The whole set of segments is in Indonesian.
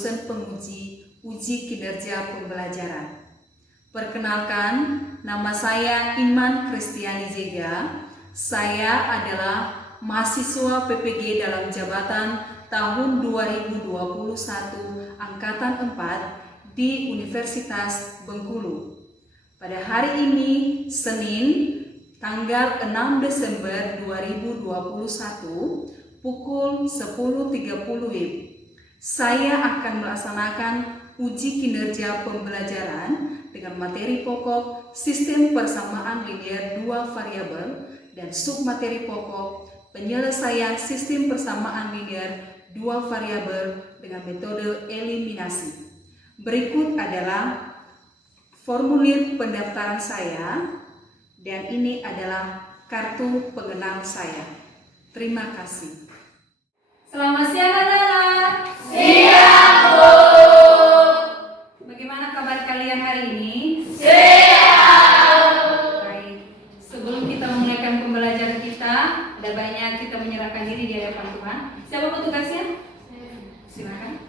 dosen penguji uji kinerja pembelajaran. Perkenalkan, nama saya Iman Kristiani Jega. Saya adalah mahasiswa PPG dalam jabatan tahun 2021 Angkatan 4 di Universitas Bengkulu. Pada hari ini, Senin, tanggal 6 Desember 2021, pukul 10.30 WIB, saya akan melaksanakan uji kinerja pembelajaran dengan materi pokok Sistem Persamaan Linear dua variabel dan submateri pokok Penyelesaian Sistem Persamaan Linear dua variabel dengan metode eliminasi. Berikut adalah formulir pendaftaran saya dan ini adalah kartu pengenal saya. Terima kasih. Selamat siang anak-anak. Siang, Bu. Bagaimana kabar kalian hari ini? Siang. Baik. Sebelum kita memulaikan pembelajaran kita, ada banyak kita menyerahkan diri di hadapan Tuhan. Siapa petugasnya? Silakan.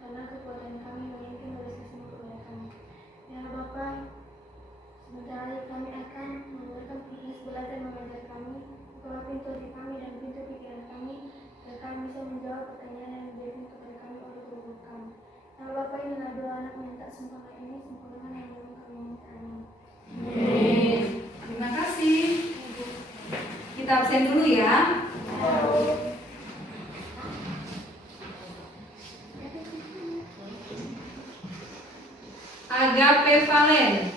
Karena kekuatan kami memimpin bersih semua kepada kami. Ya Bapa, sebentar lagi kami akan mengeluarkan tugas belajar mengajar kami. Bukalah pintu hati kami dan pintu pikiran kami, agar kami bisa menjawab pertanyaan yang diberikan kepada kami oleh guru kami. Ya Bapa, inilah doa anak yang tak sempurna ini, sempurnakan yang belum kami minta. Amin. Terima kasih. Kita absen dulu ya. Agape Valen,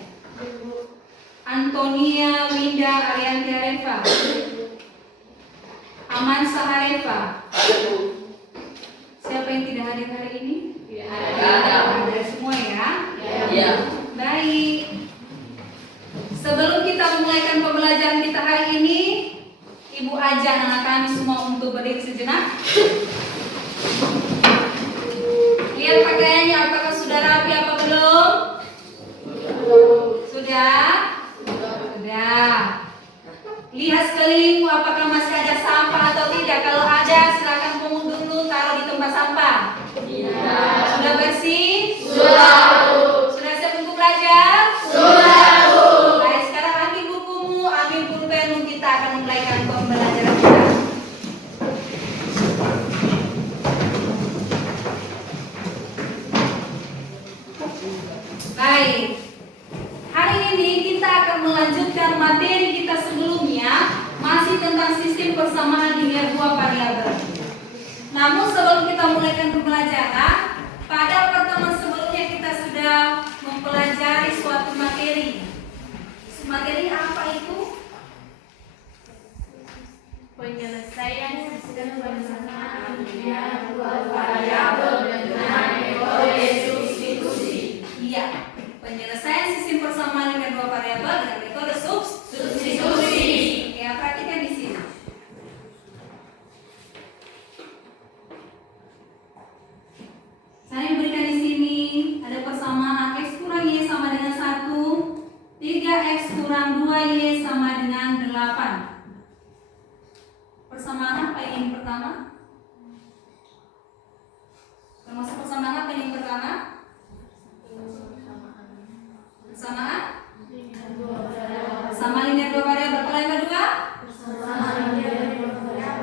Antonia Winda Arianti Areva, Aman Sahareva. Siapa yang tidak hadir hari ini? Ada semua ya? Ya. Baik. Sebelum kita memulaikan pembelajaran kita hari ini, Ibu ajak anak kami semua untuk berdiri sejenak. Lihat pakaiannya, apakah sudah rapi apa belum? Sudah? Sudah. Lihat sekelilingmu, apakah masih ada sampah atau tidak? Kalau ada, silakan pungut dulu, taruh di tempat sampah. Iya. Sudah bersih? Sudah, Bu. Sudah siap untuk belajar? Sudah, Bu. Baik, sekarang ambil bukumu, ambil pulpenmu, kita akan mulaikan pembelajaran kita. Baik. Hari ini kita akan melanjutkan materi kita sebelumnya, masih tentang sistem persamaan linear dua variabel. Namun sebelum kita mulaikan pembelajaran, pada pertemuan sebelumnya kita sudah mempelajari suatu materi. Materi apa itu? Penyelesaian sistem persamaan linear dua variabel dengan metode substitusi. Iya, penyelesaian sistem persamaan linear dua variabel dengan metode Substitusi. Ya, perhatikan di sini. Saya berikan di sini ada persamaan x kurang y sama dengan 1, 3x kurang 2y sama dengan 8. Persamaan apa yang pertama? Termasuk persamaan apa yang pertama? Persamaan? Persamaan linear dua variabel. Kalau yang kedua?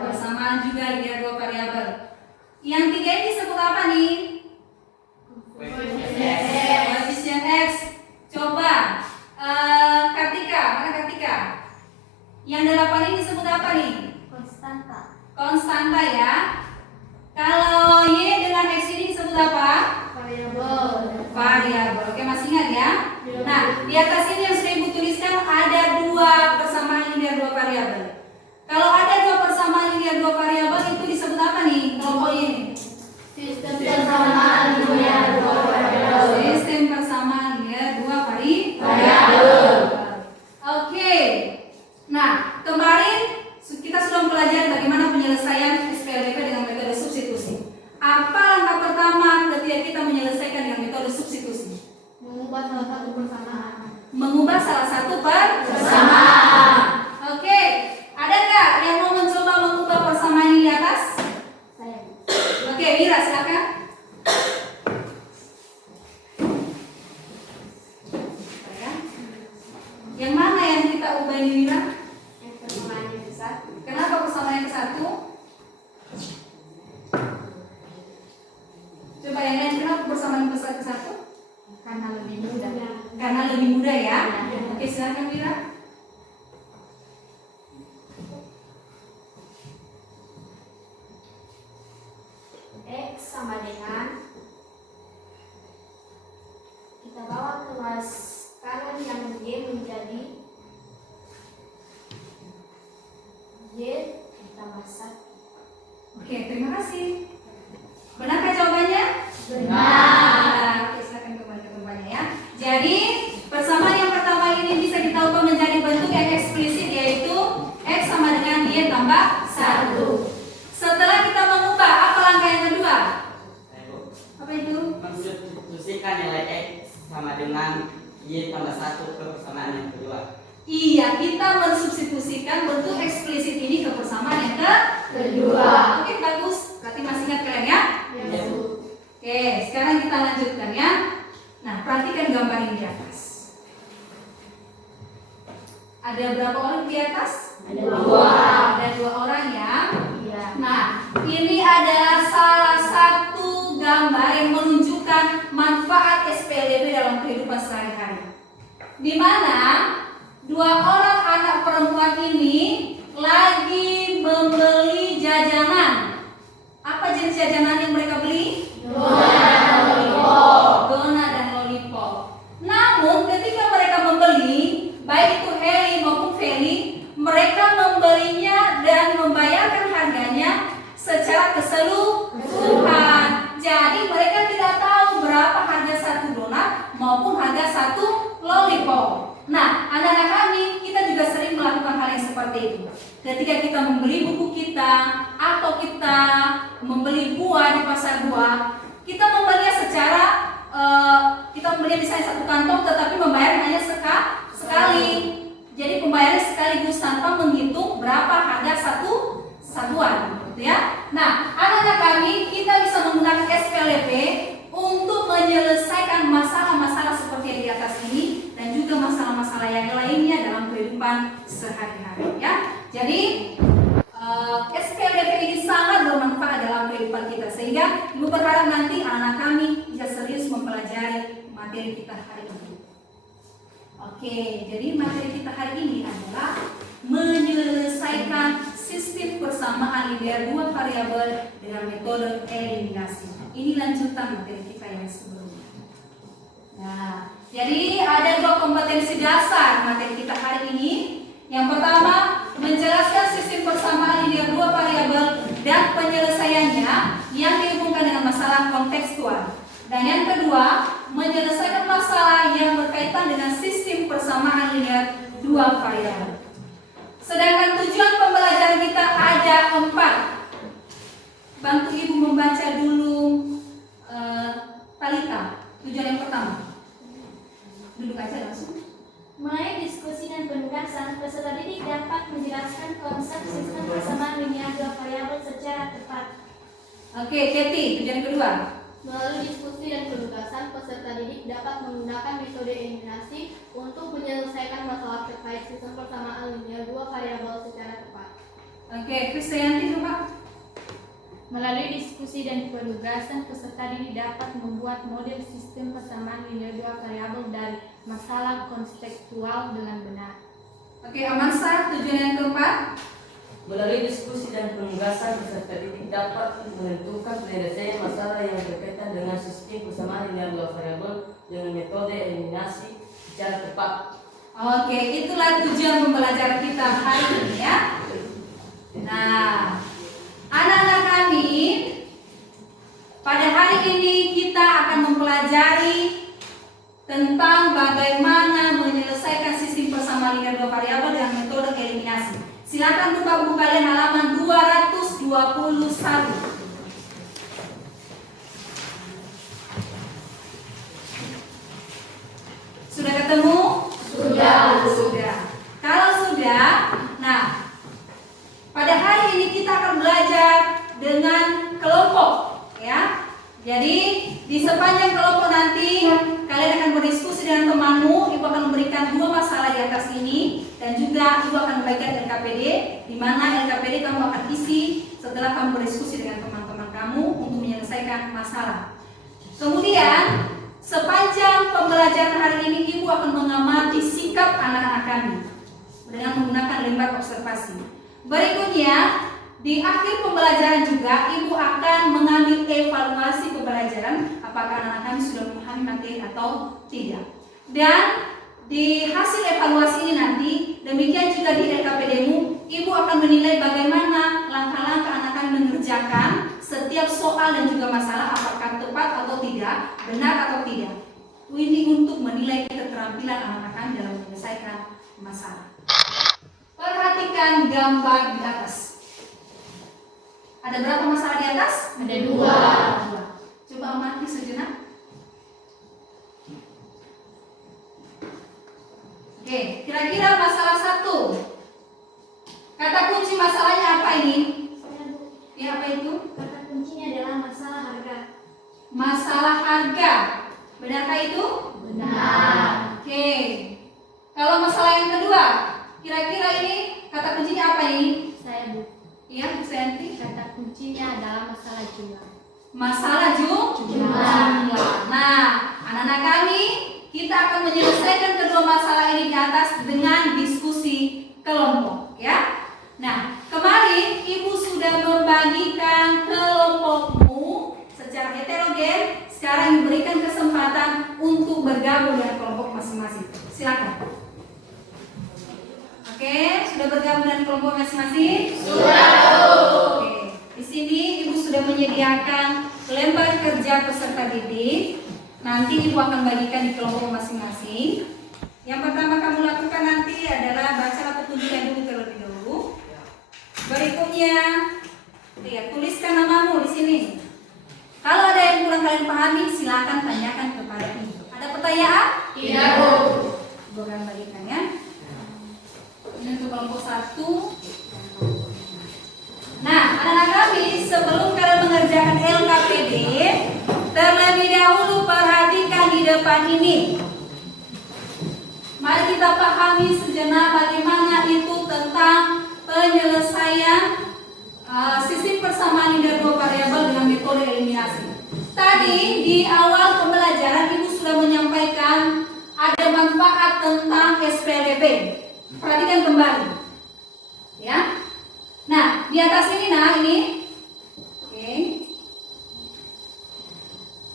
Persamaan juga linear dua variabel. Yang tiga ini disebut apa nih? Koefisien X. Coba Kartika, mana Kartika? Yang 8 ini disebut apa nih? Konstanta ya. Kalau Y dengan X ini disebut apa? Variabel. Oke, masih ingat ya? Nah, di atas ini yang sudah Ibu tuliskan ada dua persamaan linear dua variabel. Kalau ada dua persamaan linear dua variabel itu disebut apa nih? Kelompok ini. Sistem persamaan linear dua variabel. Sistem persamaan linear dua variabel. Oke. Nah, kemarin kita sudah mempelajari bagaimana penyelesaian Mira silakan. Yang mana yang kita ubah ini Mira? Yang persamaannya ke satu. Kenapa persamaannya ke satu? Coba yang lain, kenapa persamaan ke satu? Karena lebih mudah. Karena lebih mudah ya. Oke, silakan Mira. X sama dengan kita bawa kelas kanan yang Y menjadi Y ditambah 1. Oke, terima kasih. Benarkah jawabannya? Benar. Oke, silakan kembali ke tempatnya ya. Jadi persamaan yang pertama ini bisa kita ubah menjadi bentuk yang eksplisit, yaitu X sama dengan Y tambah 1. Setelah kita mengubah, apa langkah yang kedua? Apa itu? Mensubstitusikan nilai X sama dengan Y tambah 1 ke persamaan yang kedua. Iya, kita mensubstitusikan bentuk eksplisit ini ke persamaan yang Kedua. Oke, bagus. Berarti masih ingat kalian ya? Ya, Bu. Oke, sekarang kita lanjutkan ya. Nah, perhatikan gambar ini di atas. Ada berapa orang di atas? Ada 2. Ada 2 orang ya. Iya. Nah, ini adalah salah satu gambar yang menunjukkan manfaat SPLB dalam kehidupan sehari-hari. Di mana 2 orang anak perempuan ini lagi membeli jajanan. Apa jenis jajanan yang mereka beli? Donat dan lollipop. Namun ketika mereka membeli, baik itu Heli maupun Feli, mereka membelinya dan membayarkan harganya secara keseluruhan. Jadi mereka tidak tahu berapa harga satu donat maupun harga satu lollipop. Nah, anak-anak kami, kita juga sering melakukan hal yang seperti itu. Ketika kita membeli buku kita atau kita membeli buah di pasar buah, kita membelinya secara kita membelinya misalnya satu kantong, tetapi membayar hanya sekali. Jadi pembayarannya sekaligus tanpa menghitung berapa harga satu satuan, gitu ya. Nah, anak-anak kami, kita bisa menggunakan SPLP untuk menyelesaikan masalah-masalah seperti yang di atas ini dan juga masalah-masalah yang lainnya dalam kehidupan sehari-hari ya. Jadi SPLP ini sangat bermanfaat dalam kehidupan kita, sehingga Ibu berharap nanti anak-anak kami bisa serius mempelajari materi kita hari ini. Oke, jadi materi kita hari ini adalah menyelesaikan sistem persamaan linear 2 variabel dengan metode eliminasi. Ini lanjutan materi kita yang sebelumnya. Nah, jadi ada 2 kompetensi dasar materi kita hari ini. Yang pertama, menjelaskan sistem persamaan linear 2 variabel dan penyelesaiannya yang dihubungkan dengan masalah kontekstual. Dan yang kedua, menyelesaikan masalah yang berkaitan dengan sistem persamaan linear 2 variabel. Sedangkan tujuan pembelajaran kita ada 4. Bantu Ibu membaca dulu Talita. Tujuan yang pertama. Duduk aja langsung. Melalui diskusi dan penugasan, peserta didik dapat menjelaskan konsep sistem persamaan linear 2 variabel secara tepat. Oke, Katie, tujuan kedua. Melalui diskusi dan penugasan, peserta didik dapat menggunakan metode eliminasi untuk menyelesaikan masalah terkait sistem persamaan linear 2 variabel secara tepat. Oke, Kristianti coba. Melalui diskusi dan penugasan, peserta didik dapat membuat model sistem persamaan linear 2 variabel dari masalah kontekstual dengan benar. Oke, Amansa, tujuan yang keempat. Melalui diskusi dan penugasan, peserta didik dapat menentukan penyelesaian masalah yang berkaitan dengan sistem persamaan linear 2 variabel dengan metode eliminasi secara tepat. Oke, itulah tujuan pembelajaran kita hari ini ya. Nah, anak-anak kami, pada hari ini kita akan mempelajari tentang bagaimana menyelesaikan sistem persamaan linear 2 variabel dengan metode eliminasi. Silakan buka buku kalian halaman 221. Sudah ketemu? Sudah. Kalau sudah, nah, pada hari ini kita akan belajar dengan kelompok, ya. Jadi di sepanjang kelompok nanti kalian akan berdiskusi dengan temanmu. Ibu akan memberikan 2 masalah di atas ini dan juga ibu akan membagikan LKPD, di mana LKPD kamu akan isi setelah kamu berdiskusi dengan teman-teman kamu untuk menyelesaikan masalah. Kemudian sepanjang pembelajaran hari ini ibu akan mengamati sikap anak-anak kami dengan menggunakan lembar observasi. Berikutnya di akhir pembelajaran juga ibu akan mengambil evaluasi pembelajaran apakah anak-anak kami sudah memahami materi atau tidak. Dan di hasil evaluasi ini nanti demikian juga di LKPD-mu ibu akan menilai bagaimana langkah-langkah anak kami mengerjakan setiap soal dan juga masalah apakah tepat atau tidak, benar atau tidak. Ini untuk menilai keterampilan anak-anak kami dalam menyelesaikan masalah. Perhatikan gambar di atas. Ada berapa masalah di atas? Ada 2. Coba amati sejenak. Oke, kira-kira masalah 1. Kata kunci masalahnya apa ini? Ya, apa itu? Kata kuncinya adalah masalah harga. Masalah harga. Benarkah itu? Benar. Oke. Kalau masalah yang kedua, kira-kira ini kata kuncinya apa ini? Saya Bu. Iya, Bu Santi. Kata kuncinya adalah masalah jumlah. Masalah jumlah. Nah, anak-anak kami, kita akan menyelesaikan kedua masalah ini di atas dengan diskusi kelompok, ya. Nah, kemarin Ibu sudah membagikan kelompokmu secara heterogen. Sekarang diberikan kesempatan untuk bergabung dengan kelompok masing-masing. Silakan. Oke, sudah bergabung dengan kelompok masing-masing? Sudah. Oke, di sini Ibu sudah menyediakan lembar kerja peserta didik. Nanti Ibu akan bagikan di kelompok masing-masing. Yang pertama kamu lakukan nanti adalah baca petunjuknya dulu terlebih dahulu. Berikutnya, lihat tuliskan namamu di sini. Kalau ada yang kurang kalian pahami, silakan tanyakan kepada Ibu. Ada pertanyaan? Tidak, Bu. Ibu akan bagikan ya. Ini untuk kelompok 1. Nah, anak-anak kami, sebelum kalian mengerjakan LKPD, terlebih dahulu perhatikan di depan ini. Mari kita pahami sejenak bagaimana itu tentang penyelesaian sistem persamaan linear 2 variabel dengan metode eliminasi. Tadi di awal pembelajaran Ibu sudah menyampaikan ada manfaat tentang SPLB. Perhatikan kembali, ya. Nah, di atas ini, oke.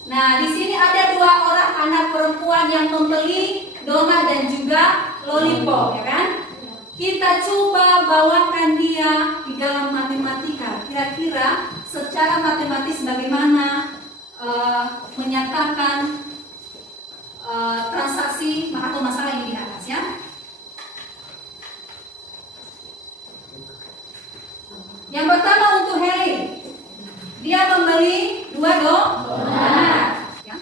Nah, di sini ada 2 orang anak perempuan yang membeli donat dan juga lollipop, ya kan? Kita coba bawakan dia di dalam matematika. Kira-kira secara matematis bagaimana menyatakan transaksi atau masalah ini di atas, ya? Yang pertama untuk Heli, dia membeli 2 donat, ya.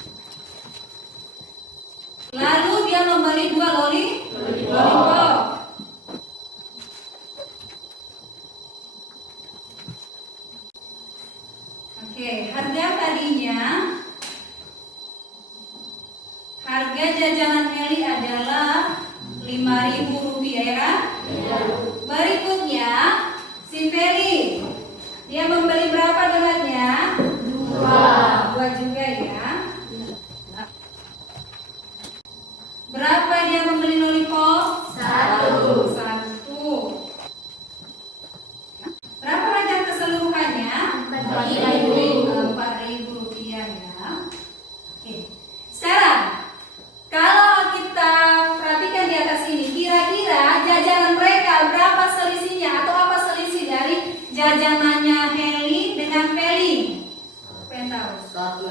Lalu dia membeli 2 lollipop. Oke, harga tadinya, harga jajanan Heli adalah Rp5.000, ya kan? Berikutnya si Feli, dia membeli berapa donatnya? 2 juga, ya. Berapa dia membeli lollipop? 1. Berapa harga keseluruhannya? Rp4.000, ya. Oke. Sekarang kalau kita perhatikan di atas ini, kira-kira jajanan mereka berapa selisihnya atau apa selisih dari jajanannya Heli dengan Feli? Pengen tahu? 1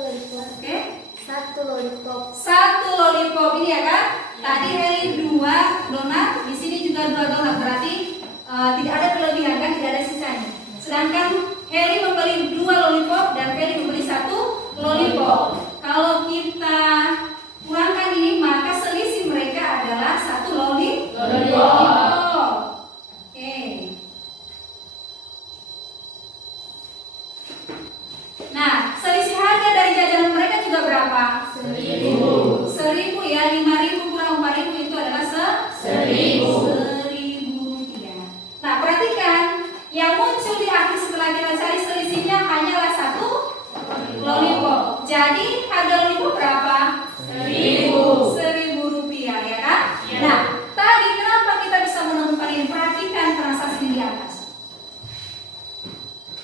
lollipop. Oke. 1 lollipop. 1 lollipop ini, ya kan? Tadi Heli 2 donat, di sini juga 2 donat, berarti tidak ada kelebihan kan, tidak ada sisanya. Sedangkan Heli membeli 2 lollipop dan Feli membeli 1 lollipop. Kalau kita kurangkan ini, maka selisih mereka adalah 1 lollipop. Oke. Nah, selisih berapa? 1.000 ya, 5.000 kurang 4.000 itu adalah 1.000 rupiah. Nah, perhatikan yang muncul di akhir setelah kita cari selisihnya hanyalah 1 lollipop. Jadi harga lollipop berapa? 1.000 rupiah ya kan? Nah, tadi kenapa kita bisa menemukan ini? Perhatikan transaksi di atas.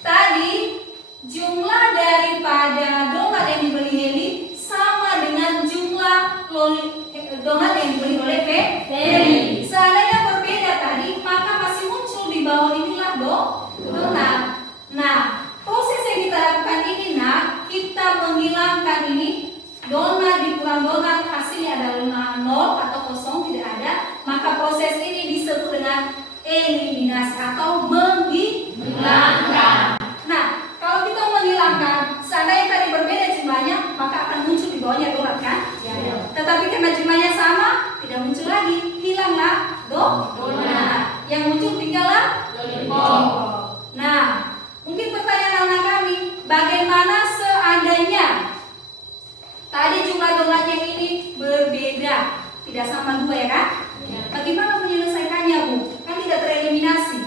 Tadi jumlah daripada donat yang dibeli Heli sama dengan jumlah donat yang dibeli oleh Ferry. Seandainya berbeda tadi, maka masih muncul di bawah inilah donat. Nah, proses yang kita lakukan ini kita menghilangkan ini donat dikurang donat, hasilnya adalah 0 atau kosong, tidak ada. Maka proses ini disebut dengan eliminasi atau menghilangkan. Nah, kalau kita menghilangkan, seandainya tadi berbeda jumlahnya, maka akan muncul di bawahnya donat kan? Ya. Tetapi karena jumlahnya sama, tidak muncul lagi, hilanglah donat. Yang muncul tinggallah lollipop. Nah, mungkin pertanyaan anak kami, bagaimana seandainya tadi jumlah donatnya ini berbeda, tidak sama 2 ya kan? Bagaimana menyelesaikannya Bu? Kan tidak tereliminasi.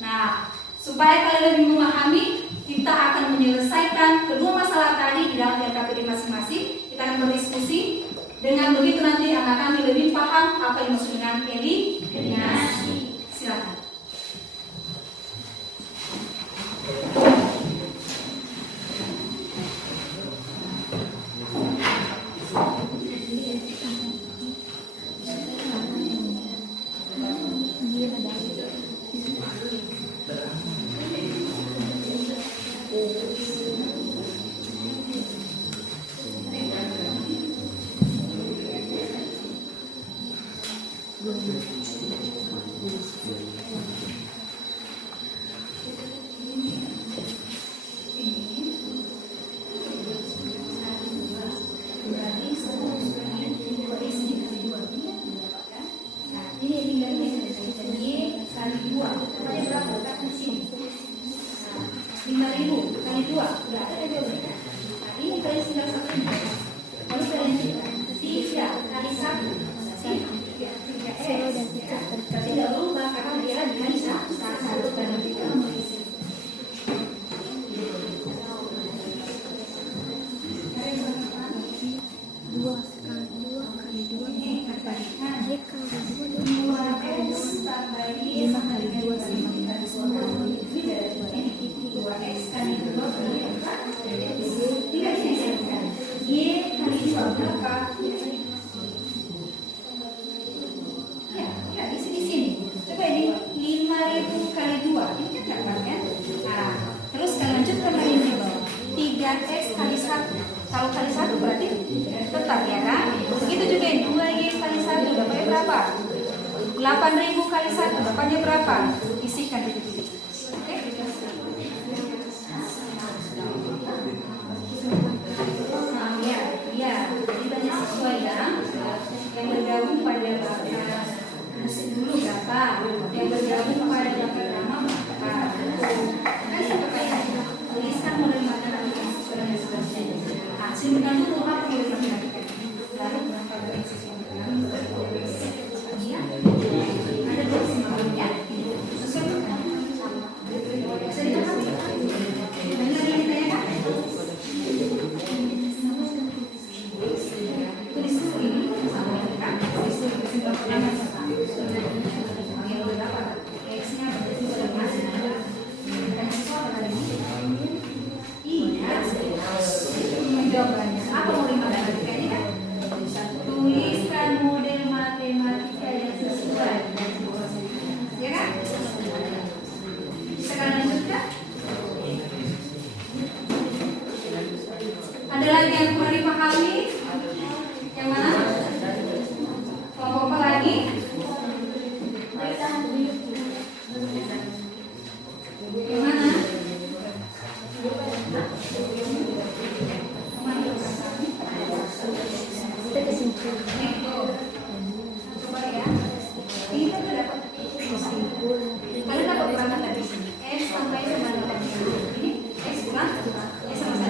Nah, supaya kalian lebih memahami, kita akan menyelesaikan kedua masalah tadi di dalam RKPD masing-masing. Kita akan berdiskusi. Dengan begitu nanti anak kami lebih paham apa yang dimaksud dengan eliminasi. Silakan. Kalau kali 1 berarti tetap ya kan? Begitu juga yang 2Y kali 1 dapatnya berapa? 8.000 kali 1 dapatnya berapa? Isikan di sini. Oke? Nah, ya. Jadi banyak siswa yang bergabung pada bakat musik dulu berapa? Yang bergabung pada bakat drama berapa? Kan seperti tuliskan model makanan dan sebagainya. Simpan dulu apa yang diperhatikan. Lalu berangkat dari sisi yang ya. Ada maksimalnya. Sesuai dengan bisa dipahami. Benar yang ditanyakan? Tulis dulu ini sama kan? Tulis dulu kesimpulan pertama sama. Yang berapa? X-nya berarti sudah masih ada. Dan soal hari ini. Iya. Jawabannya apa model matematikanya kan? Tuliskan model matematika yang sesuai, ya kan? Sekarang lanjutkan. Ada lagi yang kurang dipahami? Yang mana? Kelompok apa lagi? Yang mana? Coba ya. Ini kan dapat kesimpulan. Kalian dapat berapa tadi? X sampai sama dengan ini. X kurang. Sama.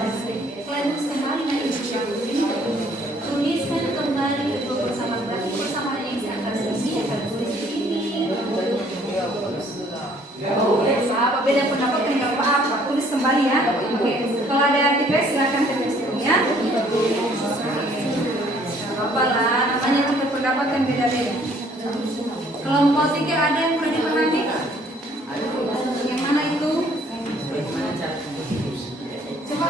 Kalian terus kembali nanti. ada aktivitas silakan tulis dulu ya. Apa lah, namanya juga pendapat kan beda-beda. Kelompok 3 ada yang sudah dipahami? Yang mana itu? Coba.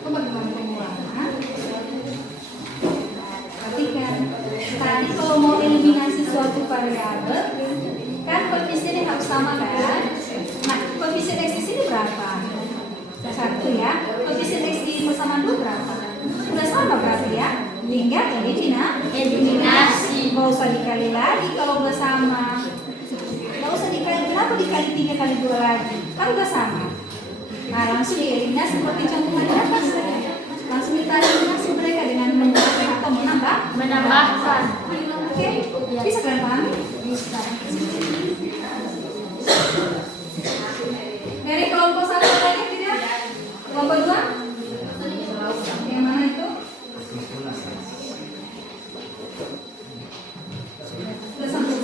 Coba gimana pengulangan? Perhatikan. Tadi kalau mau eliminasi suatu variabel, kan koefisiennya harus sama kan? Nah, koefisien X di sini berapa? 1 ya. Koefisien X di persamaan 2 berapa? Sudah sama berarti ya? Tinggal eliminasi. Nggak usah dikali lagi kalau udah sama. Nggak usah dikali, kenapa dikali 3 kali 2 lagi? Kan udah sama. Nah, langsung dieliminasi seperti contoh di atas. Langsung kita eliminasi mereka dengan mengurangi atau menambahkan. Oke, bisa kalian pahami? Bisa. Dari kelompok 1 lagi tidak? Kelompok 2? Yang mana itu? Sudah sampai.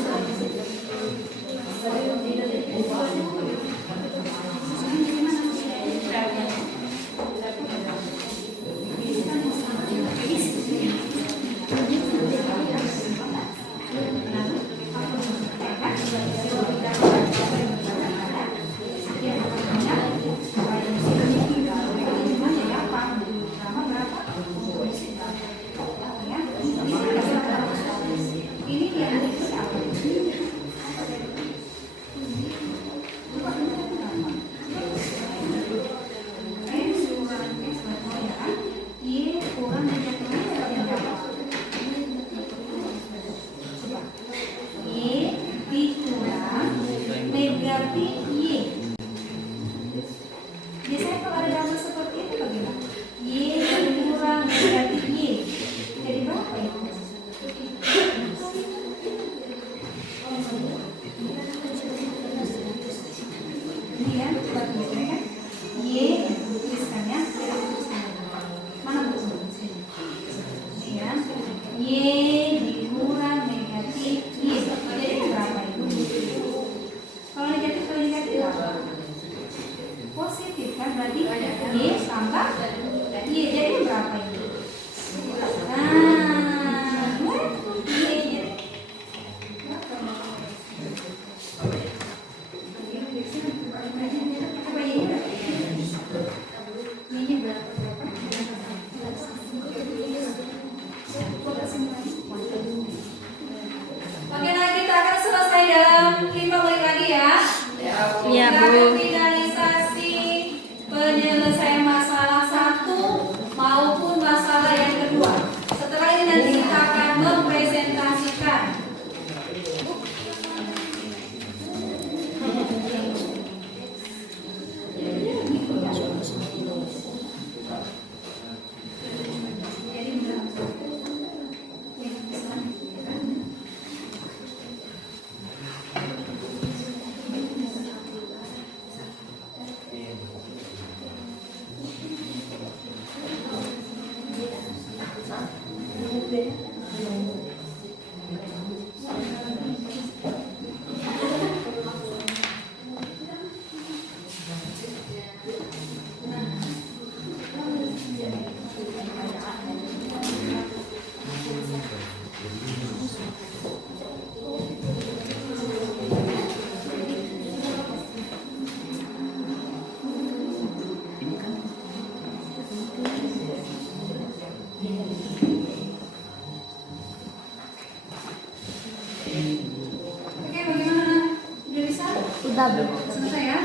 Selesai ya?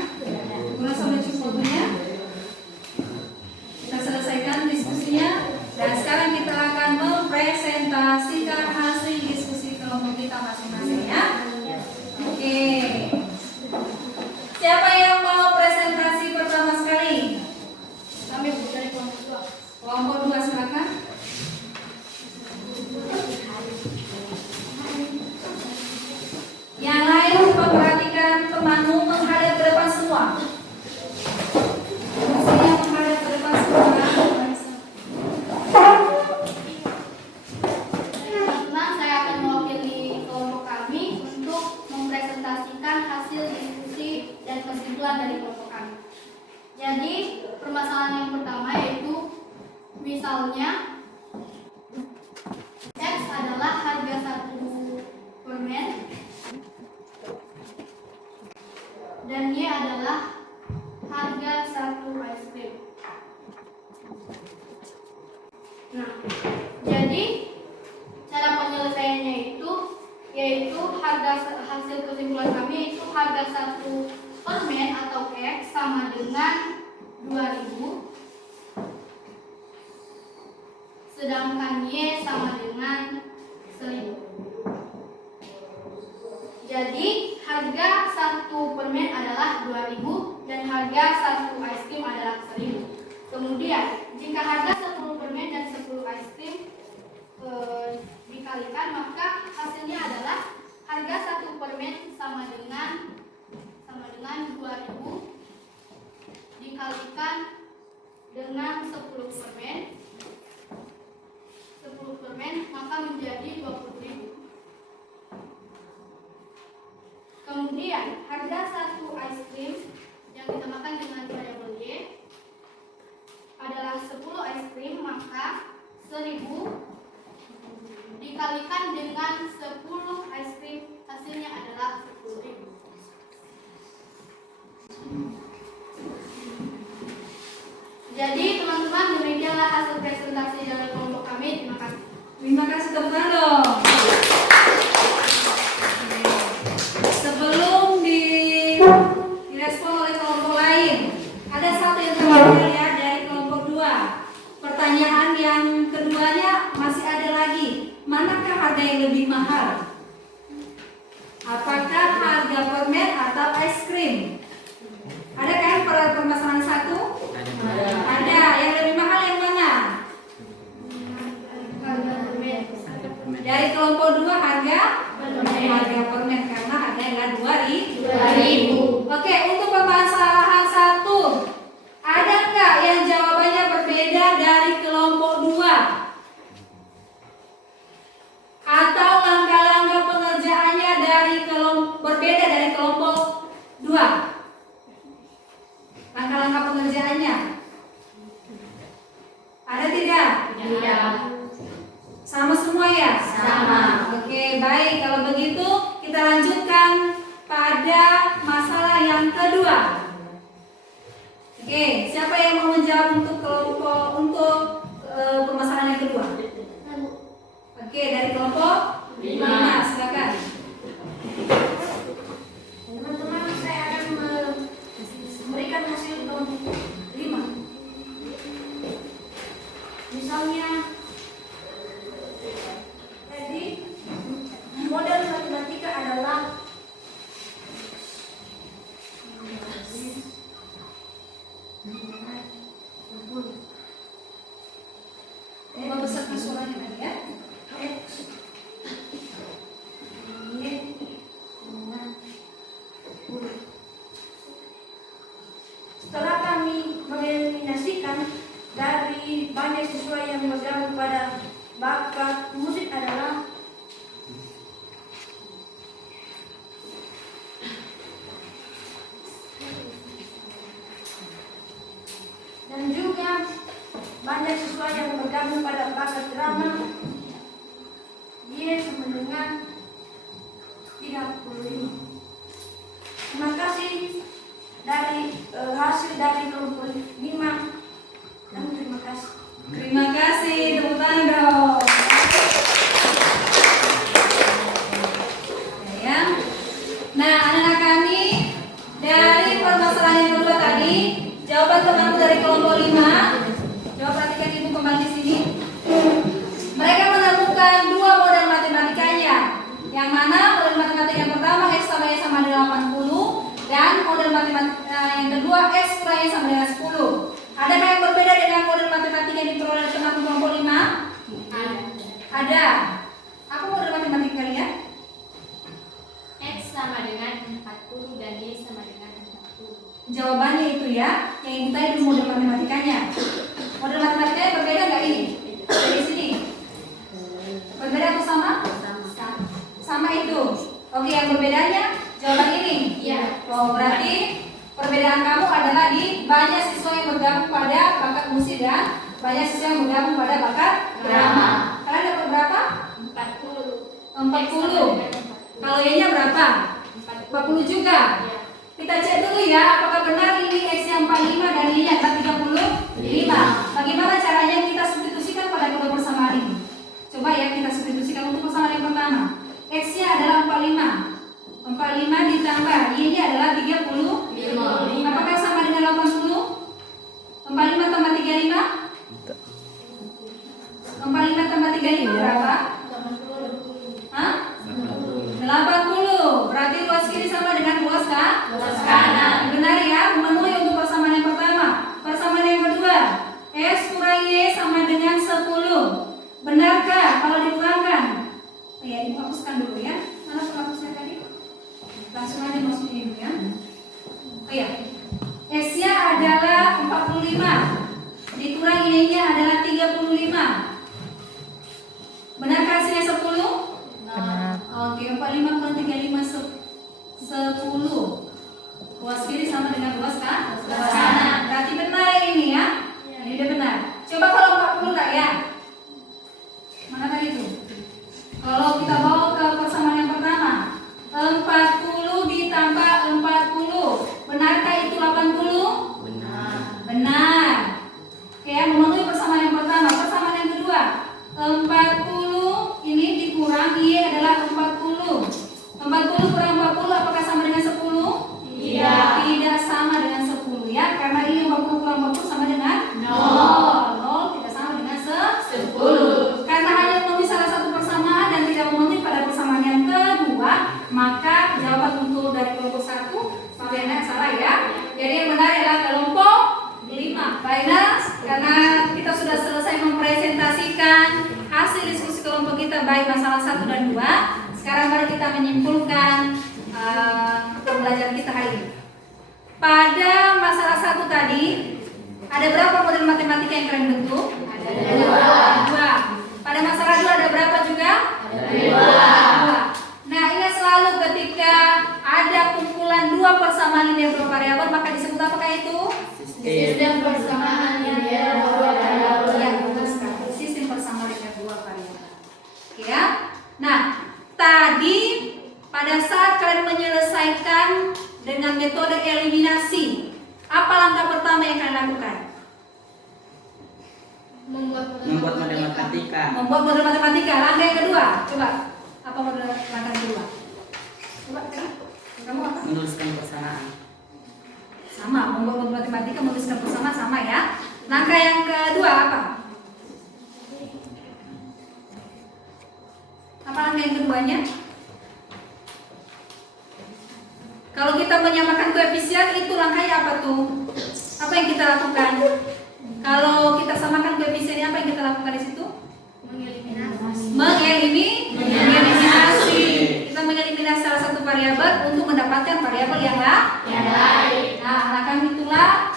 Kurasa udah cukup waktunya? Kita selesaikan diskusinya dan sekarang kita akan mempresentasikan hasil diskusi kelompok kita masing-masing ya. Oke. Siapa yang mau presentasi pertama sekali? Kami dari kelompok 2. Kelompok 2 silakan. Yang lain coba perhatikan pemanu menghadap Jadi permasalahan yang pertama yaitu misalnya X adalah harga satu permen dan Y adalah harga satu es krim. Nah, jadi cara penyelesaiannya yaitu hasil kesimpulan kami yaitu harga satu permen atau X sama dengan 2000, sedangkan Y sama dengan 1000. Jadi harga satu permen adalah 2000 dan harga satu es krim adalah 1000. Kemudian jika harga 10 permen dan 10 es krim dikalikan, maka hasilnya adalah harga satu permen sama dengan 2000 dikalikan dengan 10 permen maka menjadi 20.000. Kemudian harga satu es krim yang ditambahkan dengan variabel Y adalah 10 es krim, maka 1000 dikalikan dengan 10 es krim hasilnya adalah 10.000. Jadi teman-teman, demikianlah hasil presentasi dari kelompok kami. Terima kasih. Terima kasih teman-teman dong. Sebelum direspon oleh kelompok lain, ada satu yang terakhir ya dari kelompok 2. Pertanyaan yang keduanya masih ada lagi. Manakah harga yang lebih mahal? Apakah harga permen atau es krim? Ada kan permasalahan satu? Ada. Yang lebih mahal yang mana? Dari kelompok 2 harga permen karena harganya 2.000. Oke, untuk permasalahan 1, ada nggak yang jawabannya berbeda dari kelompok 2? Atau langkah-langkah pengerjaannya berbeda dari kelompok 2? Langkah-langkah pengerjaannya ada tidak? Iya. Sama semua ya? Sama. Oke, baik. Kalau begitu kita lanjutkan pada masalah yang kedua. Oke, siapa yang mau menjawab untuk permasalahan yang kedua? Oke, dari kelompok 5, silakan. Teman-teman, saya akan memberikan hasil kelompok 5. Misalnya, jadi model matematika adalah Membesarkan suaranya tadi ya. X Y dengan 10. Setelah kami mengeliminasikan dari banyak siswa yang bergabung pada bakat musik adalah dan juga banyak siswa yang bergabung pada bakat drama, Y sama dengan 35. Terima kasih dari hasil dari kelompok 5 dan terima kasih. Terima kasih, tepuk tangan dong. Ya. Nah, anak-anak kami dari permasalahan yang kedua tadi, jawaban temanku dari kelompok 5. Coba perhatikan ibu kembali di sini. Mereka menemukan 2 model matematikanya. Yang mana model matematika yang pertama X sama Y sama dengan 80 dan model matematika yang kedua X kurang Y sama dengan 10. Adakah yang berbeda dengan model matematika yang diperoleh oleh teman kelompok 5? Ada. Apa model matematika kalian? X sama dengan 40 dan Y sama dengan 40. Jawabannya itu ya, yang ibu tanya dulu model matematikanya. Model matematikanya berbeda nggak ini? Dari sini. Berbeda atau sama? Sama itu. Oke, yang berbedanya jawaban ini. Iya. Oh, berarti perbedaan kamu adalah di banyak siswa yang bergabung pada bakat musik dan banyak siswa yang bergabung pada bakat drama. Kalian dapat berapa? 40. Kalau Y-nya berapa? 40 juga. Kita cek dulu ya, apakah benar ini X-nya 45 dan Y-nya 35. Bagaimana caranya kita substitusikan pada kedua persamaan ini? Coba ya kita substitusikan untuk persamaan yang pertama. X-nya adalah 45. 45 ditambah Y-nya adalah 35. Apakah sama dengan 80? 45 tambah 35? 45 tambah 35 berapa? Hah? 80. Berarti luas kiri sama dengan luas kanan. Benar ya, memenuhi untuk persamaan yang pertama. Persamaan yang kedua, S kurang Y sama dengan 10. Benarkah kalau dikurangkan? Ya, ibu hapuskan dulu ya. Mana penghapusnya tadi? Langsung aja masukin ibu ya. Oh ya, S-nya adalah 45. Dikurang Y-nya adalah 35. Benarkah hasilnya 10? Benar. Oke, 45 kurang 35 10. Luas kiri sama dengan luas kanan. Berarti benar ini ya. Ini udah benar. Coba kalau 40 enggak ya? Mana tadi itu? Kalau kita bawa ke persamaan yang pertama, 40 ditambah 40. Benarkah itu 80? Benar. Oke, memenuhi persamaan yang pertama. Persamaan yang kedua, 40 ini dikurang Y adalah 40. 40 kurang 40 apakah sama dengan 10? Tidak sama dengan 10 ya, karena ini 40 kurang 40 sama dengan 0. 0 tidak sama dengan 10. Karena hanya memenuhi salah satu persamaan dan tidak memenuhi pada persamaan yang kedua, maka jawaban untuk dari kelompok 1 sampai yang salah ya. Jadi yang benar adalah kelompok 5. Baiklah, karena kita sudah selesai mempresentasikan hasil diskusi kelompok kita baik masalah 1 dan 2. Sekarang mari kita menyimpulkan pembelajaran kita hari ini. Pada masalah 1 tadi, ada berapa model matematika yang kalian bentuk? Ada 2. Pada masalah 2 ada berapa juga? Ada 2. Nah, ingat selalu ketika ada kumpulan 2 persamaan linear dua variabel, maka disebut apakah itu? Sistem persamaan linear dua variabel. Ya, betul sekali. Sistem persamaan linear dua variabel. Ya. Nah, tadi pada saat kalian menyelesaikan dengan metode eliminasi, apa langkah pertama yang kalian lakukan? Membuat Model matematika. Membuat model matematika. Langkah yang kedua, coba apa model langkah yang kedua? Coba kamu apa? Menuliskan persamaan. Sama, membuat model matematika, menuliskan bersama sama ya. Langkah yang kedua apa? Apa langkah yang keduanya? Kalau kita menyamakan koefisien, itu langkahnya apa tuh? Apa yang kita lakukan? Kalau kita samakan koefisiennya, apa yang kita lakukan di situ? Mengeliminasi. Kita mengeliminasi salah satu variabel untuk mendapatkan variabel yang lain. Nah, langkah itulah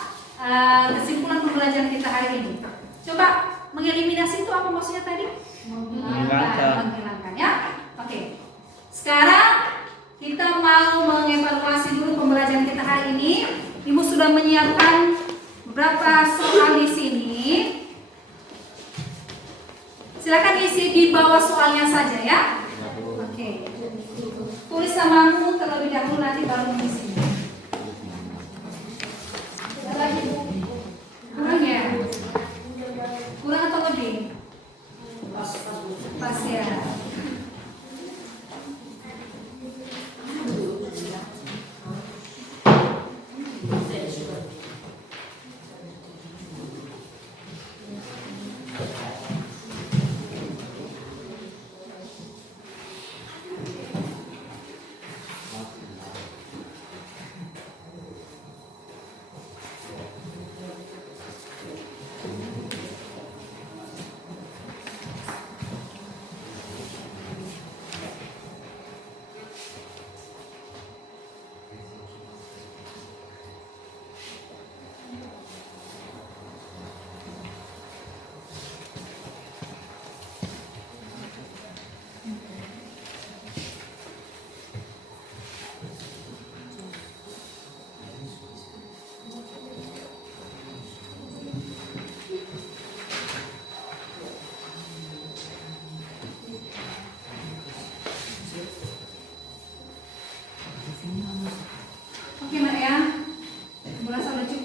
kesimpulan pembelajaran kita hari ini. Coba mengeliminasi itu apa maksudnya tadi? Menghilangkan ya. Oke. Sekarang kita mau mengevaluasi dulu pembelajaran kita hari ini. Ibu sudah menyiapkan beberapa soal di sini. Silakan isi di bawah soalnya saja ya. Oke. Tulis samamu terlebih dahulu, nanti baru mengisi. Kurang ya? Kurang atau lebih? Pas ya.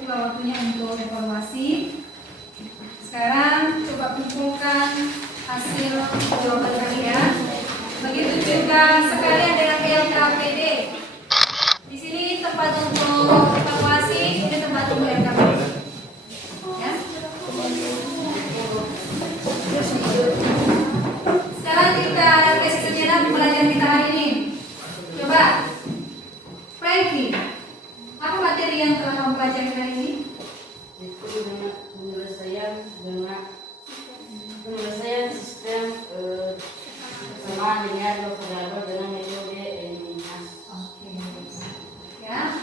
juga waktunya untuk evaluasi. Sekarang coba kumpulkan hasil jawaban kalian. Begitu juga sekalian dengan LKPD. Di sini tempat untuk evaluasi, ini tempat untuk LKPD. Ya. Sekarang kita tes sejenak pelajaran kita hari ini. Coba, Frankie, apa materi yang telah kamu pelajari hari ini? Itu dengan penyelesaian sistem persamaan linear dua variabel dengan metode eliminasi. Oke. Ya,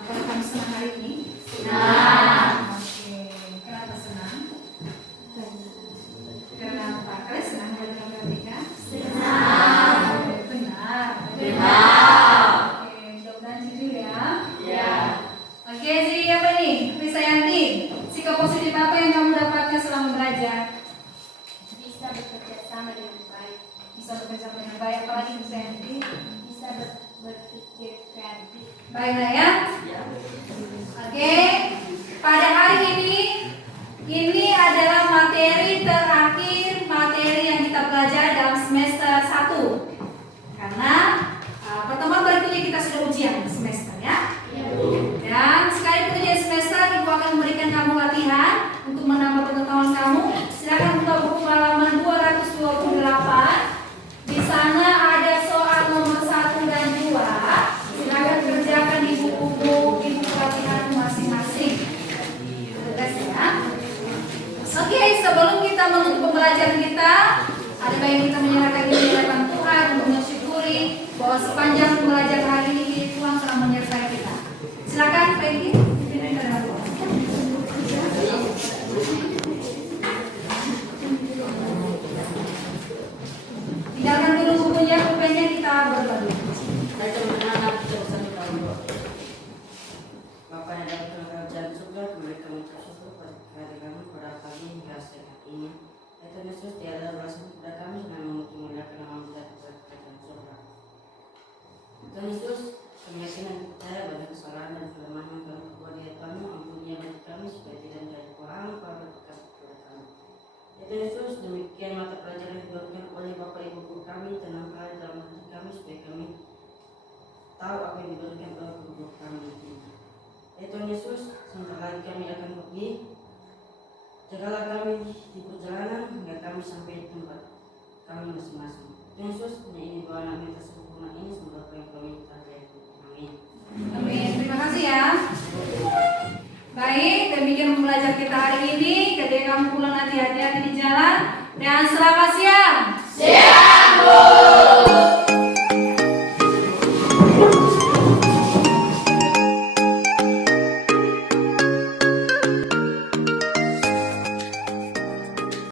apakah kamu senang hari ini? Senang. Oke. Kenapa senang? Kenapa? Kalian senang belajar matematika? Senang. Benar. Benar. Oke, mudah-mudahan jujur ya. Ya. Oke, Zi, apa nih? Krisayanti, sikap positif apa yang kamu dapatkan selama belajar? Bisa bekerja sama dengan baik. Bisa bekerja dengan baik, apalagi Krisayanti? Bisa berpikir kreatif. Baiklah ya. Ya. Oke, pada hari ini adalah materi terakhir, materi yang kita pelajari dalam semester 1. Karena pertemuan berikutnya kita sudah ujian semester ya. Dan sekali ujian semester, Ibu akan memberikan kamu latihan untuk menambah pengetahuan kamu. Silakan buka buku halaman 228. Di sana ada soal nomor 1 dan 2. Silakan kerjakan di buku latihan masing-masing. Tugas ya. Oke, sebelum kita menutup pembelajaran kita, ada baiknya kita menyerahkan diri di hadapan Tuhan untuk mensyukuri bahwa sepanjang pembelajaran hari ini Tuhan telah menyertai kita. Silakan, Peggy. Pimpin ke dalam Tuhan. Tinggalkan dulu bukunya, pulpennya, kita berdoa dulu. Hai teman-teman, aku satu tahun dua. Bapak yang dapat kerajaan surga, mereka mengucap syukur pada kehadiran pada pagi hingga siang ini. Hai Tuhan Yesus, tiada balasan kepada kami dengan memuliakan nama kita kepada kerajaan surga. Tuhan Yesus, kami yakin dan percaya pada kesalahan dan kelemahan yang kami perbuat di hadapan-Mu, ampunilah bagi kami supaya tidak menjadi Tuhan pada berkat kepada kami. Ya Tuhan Yesus, demikian mata pelajaran yang diberikan oleh Bapak Ibu guru kami, tenangkan dalam hati kami supaya kami tahu apa yang diberikan oleh guru kami. Ya Tuhan Yesus, sebentar lagi kami akan pergi. Jagalah kami di perjalanan hingga kami sampai di tempat kami masing-masing. Tuhan Yesus, hanya ini doa anak minta sempurna ini, semoga apa yang kami minta terjadi. Amin. Amin. Terima kasih ya. Baik, demikian pembelajaran kita hari ini. Ketika kamu pulang nanti hati-hati di jalan. Dan selamat siang. Siang, Bu.